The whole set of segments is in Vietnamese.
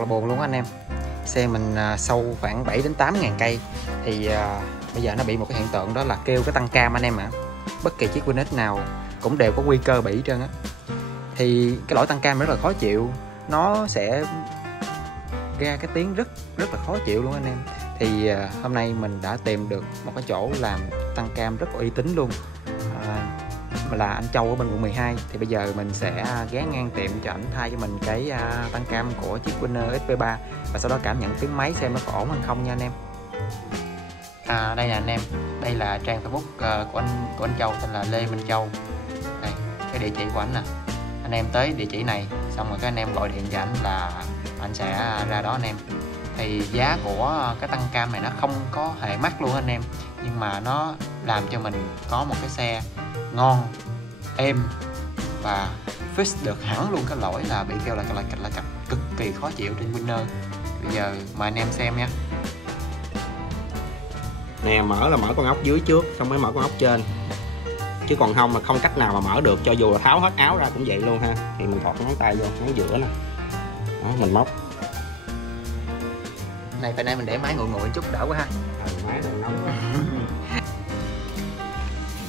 là buồn luôn anh em. Xe mình sâu khoảng 7 đến 8 ngàn cây thì bây giờ nó bị một cái hiện tượng đó là kêu cái tăng cam anh em ạ. Bất kỳ chiếc Winx nào cũng đều có nguy cơ bị hết trơn á. Thì cái lỗi tăng cam rất là khó chịu, nó sẽ ra cái tiếng rất là khó chịu luôn anh em. Thì hôm nay mình đã tìm được một cái chỗ làm tăng cam rất có uy tín luôn, là anh Châu ở bên quận 12. Thì bây giờ mình sẽ ghé ngang tiệm cho ảnh thay cho mình cái tăng cam của chiếc Winner SP3 và sau đó cảm nhận tiếng máy xem nó có ổn hay không nha anh em. Đây nè anh em, đây là trang Facebook của anh Châu, tên là Lê Minh Châu. Đây, cái địa chỉ của ảnh nè. Anh em tới địa chỉ này xong rồi các anh em gọi điện cho ảnh là anh sẽ ra đó anh em. Thì giá của cái tăng cam này nó không có hề mắc luôn anh em, nhưng mà nó làm cho mình có một cái xe ngon, êm và fix được hẳn luôn cái lỗi là bị kêu là cạch cực kỳ khó chịu trên Winner. Bây giờ mời anh em xem nha. Nè, mở là mở con ốc dưới trước xong mới mở con ốc trên, chứ còn không là không cách nào mà mở được, cho dù là tháo hết áo ra cũng vậy luôn ha. Thì mình thọt ngón tay vô ngón giữa nè, đó, mình móc này. Phải nay mình để máy nguội nguội chút đỡ quá ha. Máy đang nóng quá.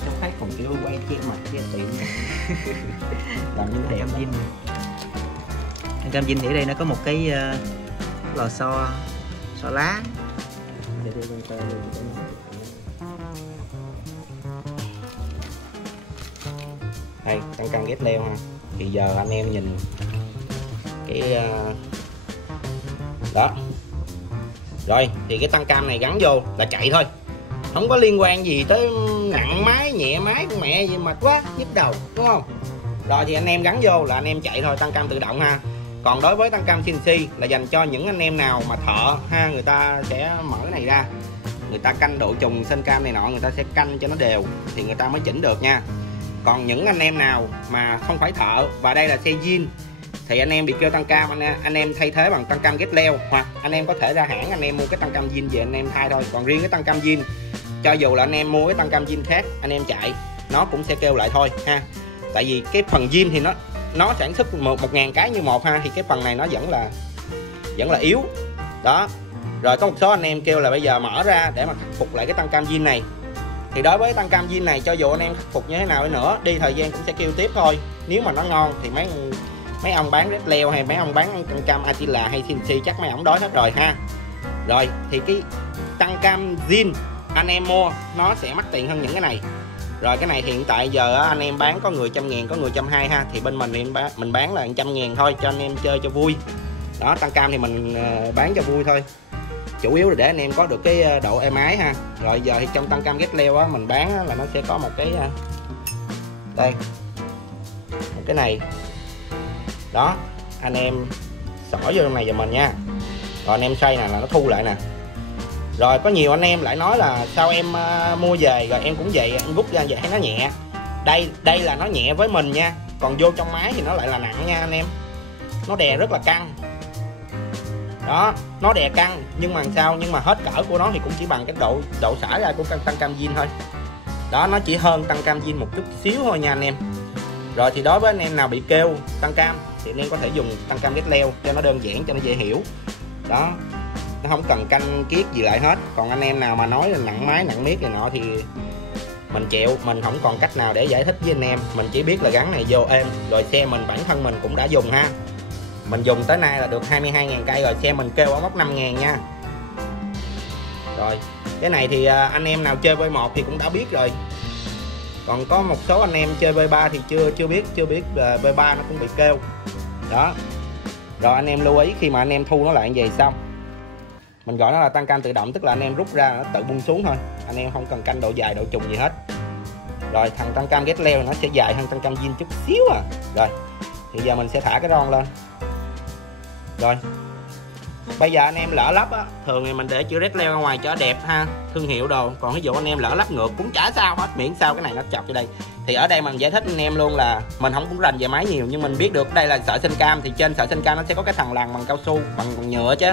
Trong thấy còn kêu quay che mặt che tiệm làm như đẹp zin. Cam zin thì ở đây nó có một cái lò xo lá. Đây, tăng cam ghép leo ha. Thì giờ anh em nhìn cái đó. Rồi, thì cái tăng cam này gắn vô là chạy thôi, không có liên quan gì tới nặng máy, nhẹ máy, con mẹ gì mệt quá, nhức đầu, đúng không? Rồi thì anh em gắn vô là anh em chạy thôi, tăng cam tự động ha. Còn đối với tăng cam CNC là dành cho những anh em nào mà thợ ha, người ta sẽ mở cái này ra, người ta canh độ trùng sên cam này nọ, người ta sẽ canh cho nó đều thì người ta mới chỉnh được nha. Còn những anh em nào mà không phải thợ và đây là xe zin thì anh em bị kêu tăng cam, anh em thay thế bằng tăng cam ghép leo, hoặc anh em có thể ra hãng anh em mua cái tăng cam zin về anh em thay thôi. Còn riêng cái tăng cam zin, cho dù là anh em mua cái tăng cam zin khác anh em chạy nó cũng sẽ kêu lại thôi ha. Tại vì cái phần zin thì nó sản xuất 1.000 cái như một ha, thì cái phần này nó vẫn là yếu đó. Rồi có một số anh em kêu là bây giờ mở ra để mà khắc phục lại cái tăng cam zin này. Thì đối với tăng cam zin này, cho dù anh em khắc phục như thế nào đi nữa, đi thời gian cũng sẽ kêu tiếp thôi. Nếu mà nó ngon thì mấy ông bán red leo hay mấy ông bán tăng cam Attila hay CNC chắc mấy ông đói hết rồi ha. Rồi thì cái tăng cam zin anh em mua nó sẽ mắc tiền hơn những cái này. Rồi cái này hiện tại giờ anh em bán có người 100.000, có người 120 ha. Thì bên mình bán là 100.000 thôi cho anh em chơi cho vui. Đó, tăng cam thì mình bán cho vui thôi, chủ yếu là để anh em có được cái độ êm ái ha. Rồi giờ thì trong tăng cam ghép leo á, mình bán á, là nó sẽ có một cái đây, một cái này đó, anh em xỏ vô trong này giùm mình nha. Rồi anh em xoay nè là nó thu lại nè. Rồi có nhiều anh em lại nói là sao em mua về rồi em cũng vậy, em rút ra vậy thấy nó nhẹ. Đây là nó nhẹ với mình nha, còn vô trong máy thì nó lại là nặng nha anh em. Nó đè rất là căng đó, nó đè căng nhưng mà sao, nhưng mà hết cỡ của nó thì cũng chỉ bằng cái độ xả ra của tăng cam zin thôi đó. Nó chỉ hơn tăng cam zin một chút xíu thôi nha anh em. Rồi thì đối với anh em nào bị kêu tăng cam thì anh em có thể dùng tăng cam ghép leo cho nó đơn giản, cho nó dễ hiểu đó, nó không cần canh kiết gì lại hết. Còn anh em nào mà nói là nặng máy nặng miết này nọ thì mình chịu, mình không còn cách nào để giải thích với anh em. Mình chỉ biết là gắn này vô êm. Rồi xe mình, bản thân mình cũng đã dùng ha, mình dùng tới nay là được 22.000 cây rồi, xe mình kêu ở mốc 5.000 nha. Rồi cái này thì anh em nào chơi V1 thì cũng đã biết rồi. Còn có một số anh em chơi V3 thì chưa biết là V3 nó cũng bị kêu đó. Rồi anh em lưu ý khi mà anh em thu nó lại như vậy xong, mình gọi nó là tăng cam tự động, tức là anh em rút ra nó tự buông xuống thôi, anh em không cần canh độ dài độ trùng gì hết. Rồi thằng tăng cam ghép leo nó sẽ dài hơn tăng cam zin chút xíu à. Rồi thì giờ mình sẽ thả cái ron lên. Rồi bây giờ anh em lỡ lắp á, thường thì mình để chữ red leo ra ngoài cho đẹp ha, thương hiệu đồ. Còn ví dụ anh em lỡ lắp ngược cũng chả sao hết, miễn sao cái này nó chọc vô đây. Thì ở đây mình giải thích anh em luôn là mình không cũng rành về máy nhiều, nhưng mình biết được đây là sợi sên cam, thì trên sợi sên cam nó sẽ có cái thằng lằn bằng cao su, bằng nhựa chứ.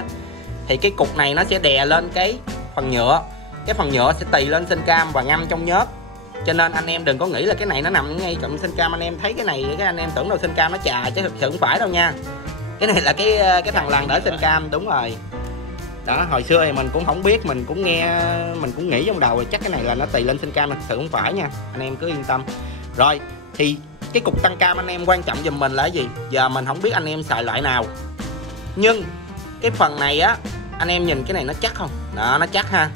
Thì cái cục này nó sẽ đè lên cái phần nhựa, cái phần nhựa sẽ tì lên sên cam và ngâm trong nhớt. Cho nên anh em đừng có nghĩ là cái này nó nằm ngay cạnh sên cam, anh em thấy cái này cái anh em tưởng đâu sên cam nó chà, chứ thực sự không phải đâu nha. Cái này là cái thằng lằn đỡ sinh cam, đúng rồi. Đó, hồi xưa thì mình cũng không biết, mình cũng nghe, mình cũng nghĩ trong đầu rồi chắc cái này là nó tùy lên sinh cam, thực sự không phải nha, anh em cứ yên tâm. Rồi thì cái cục tăng cam anh em quan trọng giùm mình là cái gì? Giờ mình không biết anh em xài loại nào, nhưng cái phần này á, anh em nhìn cái này nó chắc không? Đó, nó chắc ha.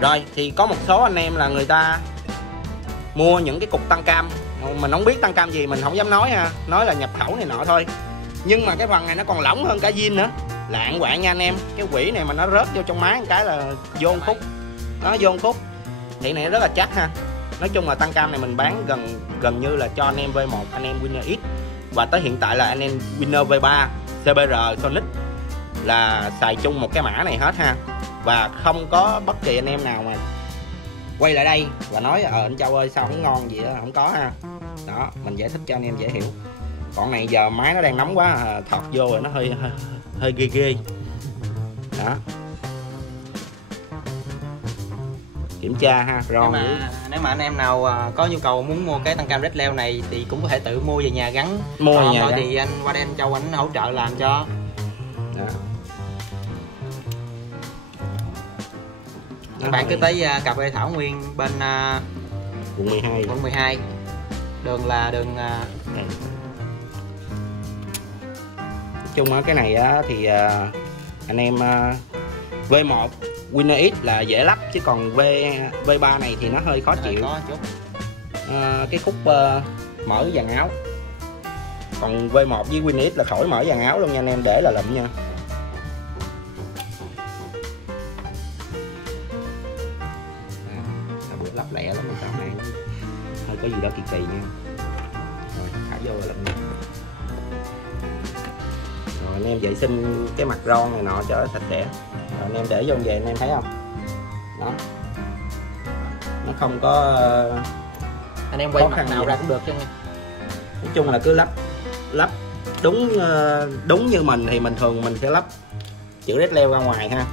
Rồi thì có một số anh em là người ta mua những cái cục tăng cam, mình không biết tăng cam gì, mình không dám nói ha, nói là nhập khẩu này nọ thôi, nhưng mà cái phần này nó còn lỏng hơn cả zin nữa, lạng quạng nha anh em. Cái quỷ này mà nó rớt vô trong máy một cái là vô một khúc, nó vô một khúc. Thì này rất là chắc ha. Nói chung là tăng cam này mình bán gần như là cho anh em V1, anh em Winner X, và tới hiện tại là anh em Winner V3, CBR, Sonic là xài chung một cái mã này hết ha. Và không có bất kỳ anh em nào mà quay lại đây và nói anh Châu ơi sao không ngon gì đó, không có ha. Đó, mình giải thích cho anh em dễ hiểu. Còn này giờ máy nó đang nóng quá, thọt vô rồi nó hơi ghê ghê. Đó, kiểm tra ha. Rồi nếu mà anh em nào có nhu cầu muốn mua cái tăng cam Red Leo này thì cũng có thể tự mua về nhà gắn. Mua về nhà gắn. Thì anh qua đây anh Châu anh hỗ trợ làm cho. Đó. Các bạn cứ tới cà phê Thảo Nguyên bên quận 12. Đường là đường nói chung á, cái này á thì anh em V1 Winner X là dễ lắp, chứ còn V3 này thì nó hơi khó chịu. Cái khúc mở dàn áo. Còn V1 với Winner X là khỏi mở dàn áo luôn nha anh em, để là lụm nha. Bữa lắp lẹ lắm mà sao này hơi có gì đó kỳ kỳ nha. Rồi thả vô là lụm nha. Rồi anh em vệ sinh cái mặt ron này nọ cho sạch sẽ. Rồi anh em để vô về anh em thấy không? Đó, nó không có anh em quay mặt nào ra cũng được chứ nha. Nói chung là cứ lắp đúng như mình thì thường mình sẽ lắp chữ Red Leo ra ngoài ha.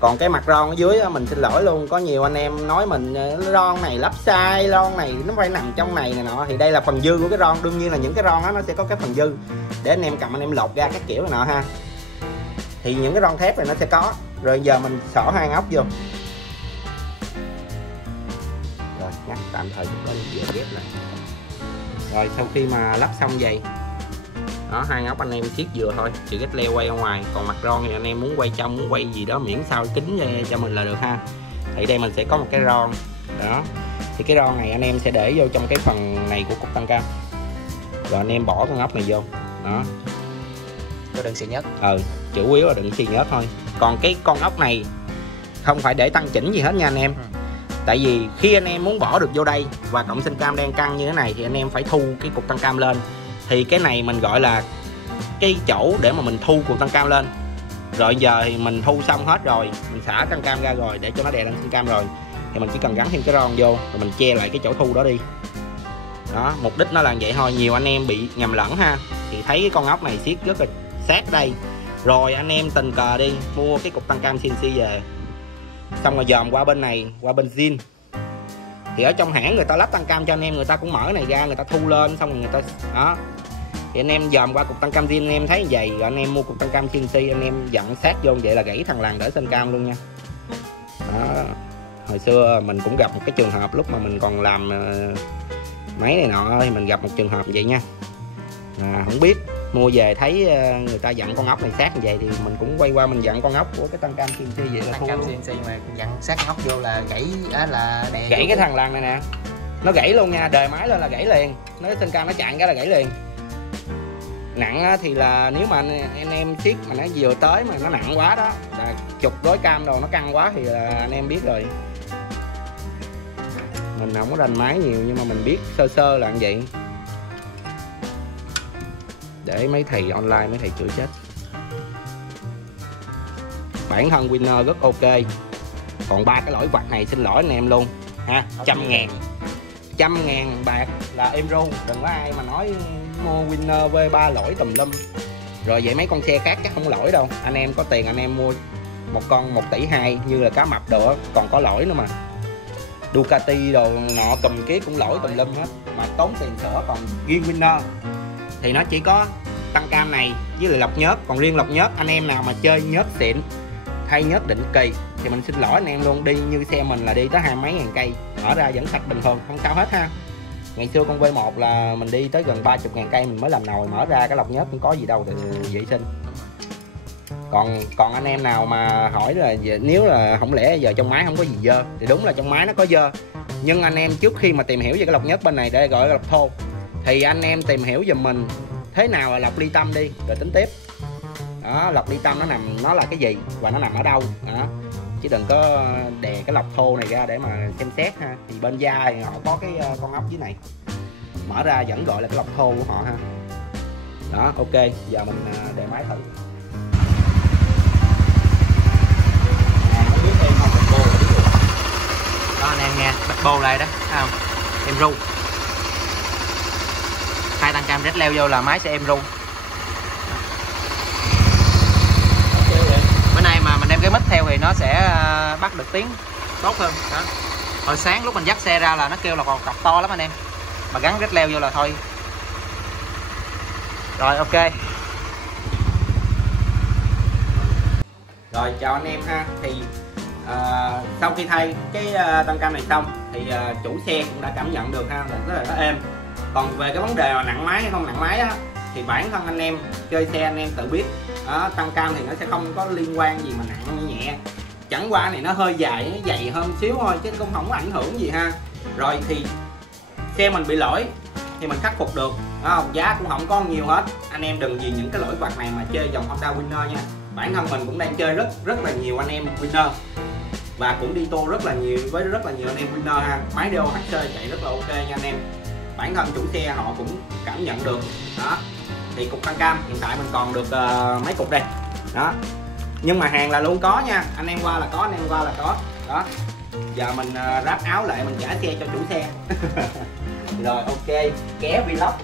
Còn cái mặt ron ở dưới mình xin lỗi luôn, có nhiều anh em nói mình ron này lắp sai, ron này nó phải nằm trong này nọ, thì đây là phần dư của cái ron. Đương nhiên là những cái ron đó nó sẽ có cái phần dư để anh em cầm anh em lột ra các kiểu này nọ ha. Thì những cái ron thép này nó sẽ có. Rồi giờ mình xỏ hai ốc vô. Rồi ngắt tạm thời chúng ta về ghép lại. Rồi sau khi mà lắp xong vậy đó, hai ốc anh em siết vừa thôi, chữ Red Leo quay ở ngoài. Còn mặt ron thì anh em muốn quay trong, muốn quay gì đó miễn sao kính cho mình là được ha. Thì đây mình sẽ có một cái ron đó, thì cái ron này anh em sẽ để vô trong cái phần này của cục tăng cam, rồi anh em bỏ con ốc này vô đó, cho đừng xì nhớt. chủ yếu là đừng xì nhớt thôi. Còn cái con ốc này không phải để tăng chỉnh gì hết nha anh em. Tại vì khi anh em muốn bỏ được vô đây và cộng sinh cam đang căng như thế này thì anh em phải thu cái cục tăng cam lên. Thì cái này mình gọi là cái chỗ để mà mình thu cục tăng cam lên. Rồi giờ thì mình thu xong hết rồi, mình xả tăng cam ra rồi để cho nó đè lên sinh cam rồi, thì mình chỉ cần gắn thêm cái ron vô rồi mình che lại cái chỗ thu đó đi. Đó, mục đích nó là vậy thôi. Nhiều anh em bị nhầm lẫn ha, thì thấy cái con ốc này siết rất là sát đây, rồi anh em tình cờ đi mua cái cục tăng cam CNC về, xong rồi dòm qua bên này, qua bên zin, thì ở trong hãng người ta lắp tăng cam cho anh em, người ta cũng mở này ra, người ta thu lên, xong rồi người ta đó, thì anh em dòm qua cục tăng cam zin anh em thấy vậy, rồi anh em mua cục tăng cam CNC anh em dặn sát vô vậy là gãy thằng lằn đỡ sinh cam luôn nha. Đó, hồi xưa mình cũng gặp một cái trường hợp lúc mà mình còn làm máy này nọ, thì mình gặp một trường hợp vậy nha. Không biết, mua về thấy người ta dặn con ốc này sát như vậy thì mình cũng quay qua mình dặn con ốc của cái tăng cam CNC vậy là tăng cam CNC mà dặn sát ốc vô là gãy là đè gãy cái thằng lằn này nè, nó gãy luôn nha, đề máy lên là gãy liền, nó sinh cam nó chặn cái là gãy liền. Nặng thì là nếu mà anh em siết mà nó vừa tới mà nó nặng quá đó, là chục gói cam đồ nó căng quá thì là anh em biết rồi. Mình không có rành máy nhiều nhưng mà mình biết sơ sơ là như vậy, để mấy thầy online mấy thầy chửi chết. Bản thân Winner rất ok. Còn ba cái lỗi vặt này xin lỗi anh em luôn ha. 100.000 bạc là em ru. Đừng có ai mà nói mua Winner V3 lỗi tùm lum. Rồi vậy mấy con xe khác chắc không lỗi đâu. Anh em có tiền anh em mua một con 1,2 tỷ như là cá mập đồ còn có lỗi nữa mà. Ducati đồ nọ cầm kiết cũng lỗi tùm lum hết mà tốn tiền sửa. Còn riêng Winner thì nó chỉ có tăng cam này với lại lọc nhớt. Còn riêng lọc nhớt, anh em nào mà chơi nhớt xịn, thay nhớt định kỳ thì mình xin lỗi anh em luôn, đi như xe mình là đi tới 20 mấy ngàn cây, mở ra vẫn sạch bình thường, không sao hết ha. Ngày xưa con V1 là mình đi tới gần 30 ngàn cây mình mới làm nồi, mở ra cái lọc nhớt cũng có gì đâu để vệ sinh. Còn anh em nào mà hỏi là nếu là không lẽ giờ trong máy không có gì dơ, thì đúng là trong máy nó có dơ, nhưng anh em trước khi mà tìm hiểu về cái lọc nhớt bên này để gọi là lọc thô, thì anh em tìm hiểu giùm mình thế nào là lọc ly tâm đi rồi tính tiếp. Đó, lọc ly tâm nó là cái gì và nó nằm ở đâu đó, chứ đừng có đè cái lọc thô này ra để mà xem xét ha. Thì bên da thì họ có cái con ốc dưới này, mở ra vẫn gọi là cái lọc thô của họ ha. Đó, ok, giờ mình đề máy thử. Đó anh em nghe, bạch bô lại đó, thấy không? Em ru. Hai tăng cam rét leo vô là máy sẽ em ru. Bữa nay mà mình đem cái mic theo thì nó sẽ bắt được tiếng tốt hơn. Đó. Hồi sáng lúc mình dắt xe ra là nó kêu là còn cọc to lắm anh em, mà gắn rét leo vô là thôi. Rồi ok. Rồi chào anh em ha. Thì sau khi thay cái tăng cam này xong thì chủ xe cũng đã cảm nhận được ha, là rất là nó êm. Còn về cái vấn đề mà nặng máy hay không nặng máy á, thì bản thân anh em chơi xe anh em tự biết. Tăng cam thì nó sẽ không có liên quan gì mà nặng nhẹ, chẳng qua này nó hơi dài, nó dày hơn xíu thôi chứ cũng không có ảnh hưởng gì ha. Rồi thì xe mình bị lỗi thì mình khắc phục được, giá cũng không có nhiều hết. Anh em đừng vì những cái lỗi vặt này mà chơi dòng Honda Winner nha. Bản thân mình cũng đang chơi rất là nhiều anh em Winner và cũng đi tour rất là nhiều với rất là nhiều anh em Winner ha. Máy DOHC chạy rất là ok nha anh em. Bản thân chủ xe họ cũng cảm nhận được. Đó, thì cục tăng cam hiện tại mình còn được mấy cục đây đó, nhưng mà hàng là luôn có nha, anh em qua là có, anh em qua là có. Đó, giờ mình ráp áo lại mình trả xe cho chủ xe. Rồi ok, ké vlog